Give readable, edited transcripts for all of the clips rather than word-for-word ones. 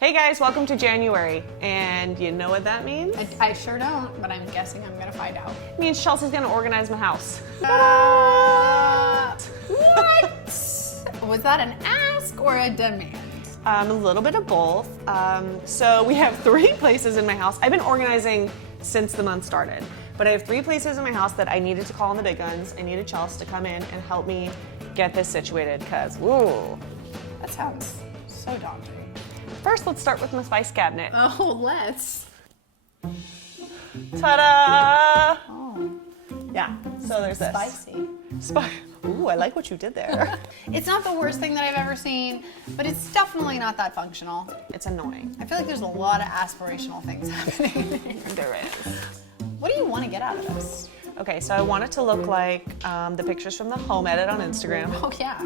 Hey guys, welcome to January. And you know what that means? I sure don't, but I'm guessing I'm gonna find out. It means Chelsea's gonna organize my house. What? Was that an ask or a demand? A little bit of both. So we have 3 places in my house. I've been organizing since the month started, but I have 3 places in my house that I needed to call in the big guns. I needed Chelsea to come in and help me get this situated, because, woo. That sounds so daunting. First, let's start with my spice cabinet. Oh, let's. Ta-da! Oh. Yeah, so there's this. Spicy. Ooh, I like what you did there. It's not the worst thing that I've ever seen, but it's definitely not that functional. It's annoying. I feel like there's a lot of aspirational things happening. There is. What do you want to get out of this? Okay, so I want it to look like the pictures from the home edit on Instagram. Oh yeah,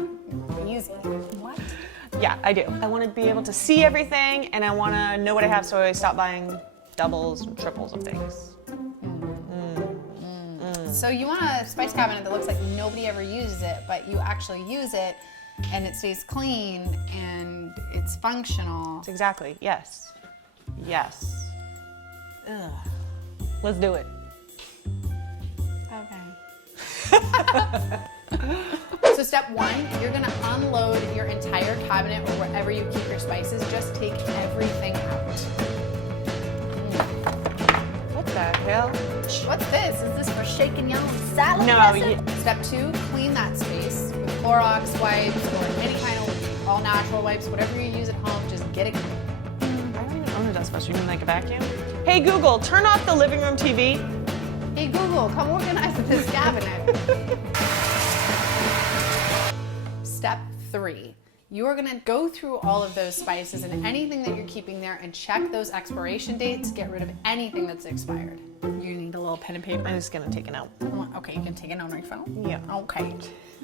easy. What? Yeah, I do. I want to be able to see everything, and I want to know what I have, so I stop buying doubles and triples of things. So you want a spice cabinet that looks like nobody ever uses it, but you actually use it, and it stays clean, and it's functional. Exactly, yes. Yes. Ugh. Let's do it. Okay. So step 1, you're gonna unload your entire cabinet or wherever you keep your spices. Just take everything out. What the hell? What's this? Is this for shaking your own salad No, dressing? Step 2, clean that space with Clorox wipes or any kind of all natural wipes, whatever you use at home, just get it clean. I don't even own a dustbuster. You mean like a vacuum? Hey Google, turn off the living room TV. Hey Google, come organize this cabinet. Step 3, you are gonna go through all of those spices and anything that you're keeping there and check those expiration dates, get rid of anything that's expired. You need a little pen and paper. I'm just gonna take it out. Okay, you can take it on your phone? Yeah. Okay.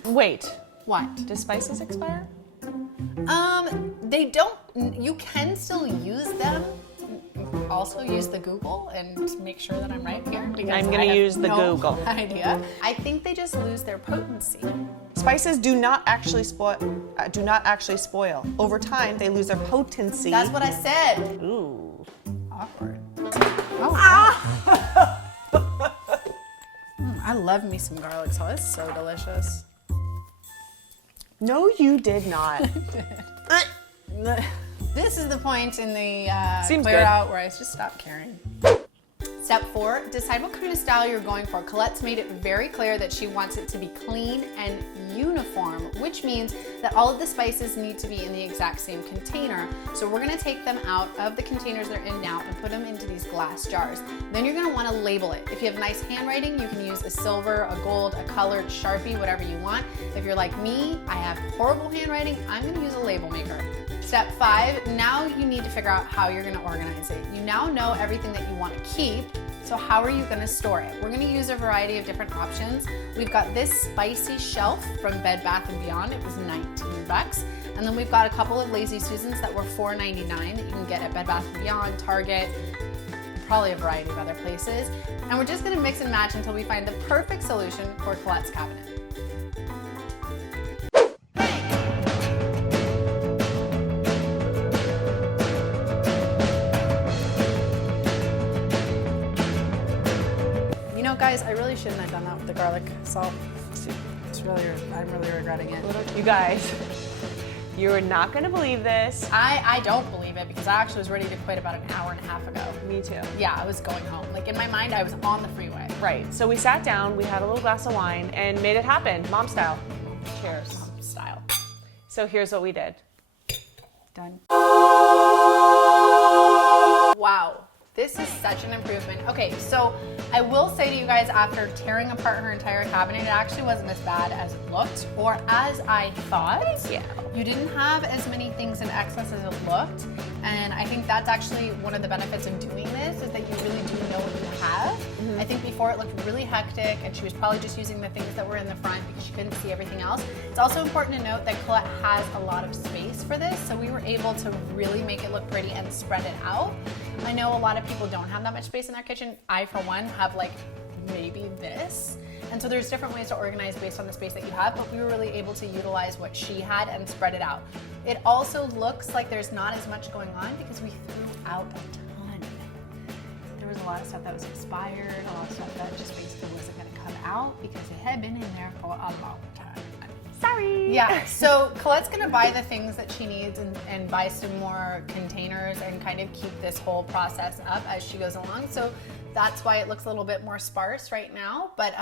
Wait, What? do spices expire? They don't, you can still use them. Also use the Google and make sure that I'm right here. Because I'm gonna I have use the no Google. idea. I think they just lose their potency. Spices do not actually spoil. Over time, they lose their potency. That's what I said. Ooh. Awkward. Oh. I love me some garlic sauce. It's so delicious. No, you did not. This is the point in the Seems clear good. out where I just stop caring. Step 4, decide what kind of style you're going for. Colette's made it very clear that she wants it to be clean and uniform, which means that all of the spices need to be in the exact same container. So we're gonna take them out of the containers they're in now and put them into these glass jars. Then you're gonna wanna label it. If you have nice handwriting, you can use a silver, a gold, a colored Sharpie, whatever you want. If you're like me, I have horrible handwriting, I'm gonna use a label maker. Step 5, now you need to figure out how you're gonna organize it. You now know everything that you want to keep, so how are you gonna store it? We're gonna use a variety of different options. We've got this spicy shelf from Bed Bath & Beyond. It was 19 bucks. And then we've got a couple of Lazy Susans that were $4.99 that you can get at Bed Bath & Beyond, Target, probably a variety of other places. And we're just gonna mix and match until we find the perfect solution for Colette's cabinet. You know, guys, I really shouldn't have done that with the garlic salt. I'm really regretting it. You guys, you're not gonna believe this. I don't believe it because I actually was ready to quit about an hour and a half ago. Me too. Yeah, I was going home. Like in my mind, I was on the freeway. Right, so we sat down, we had a little glass of wine, and made it happen, mom style. Cheers. Mom style. So here's what we did. Done. Wow. This is such an improvement. Okay, so I will say to you guys, after tearing apart her entire cabinet, it actually wasn't as bad as it looked, or as I thought. Yeah. You didn't have as many things in excess as it looked, and I think that's actually one of the benefits of doing this, is that you really do know what you have. I think before it looked really hectic, and she was probably just using the things that were in the front because she couldn't see everything else. It's also important to note that Colette has a lot of space for this, so we were able to really make it look pretty and spread it out. I know a lot of people don't have that much space in their kitchen. I, for one, have like maybe this. And so there's different ways to organize based on the space that you have, but we were really able to utilize what she had and spread it out. It also looks like there's not as much going on because we threw out a ton. There was a lot of stuff that was expired, a lot of stuff that just basically wasn't gonna come out because it had been in there for a long time. Sorry. Yeah, so Colette's gonna buy the things that she needs and buy some more containers and kind of keep this whole process up as she goes along. So that's why it looks a little bit more sparse right now, but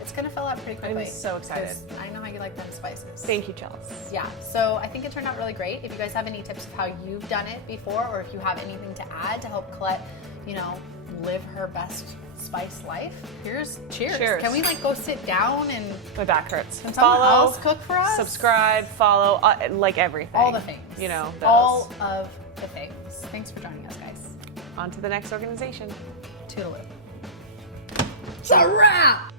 it's gonna fill out pretty quickly. I'm so excited. 'Cause I know how you like them spices. Thank you, Chels. Yeah, so I think it turned out really great. If you guys have any tips of how you've done it before, or if you have anything to add to help Colette, you know, live her best spice life, cheers. Cheers. Can we like go sit down and My back hurts. can someone Follow, else cook for us? subscribe, follow, like everything. All the things. You know, those. All of the things. Thanks for joining us, guys. On to the next organization. Toodaloo. It's a wrap!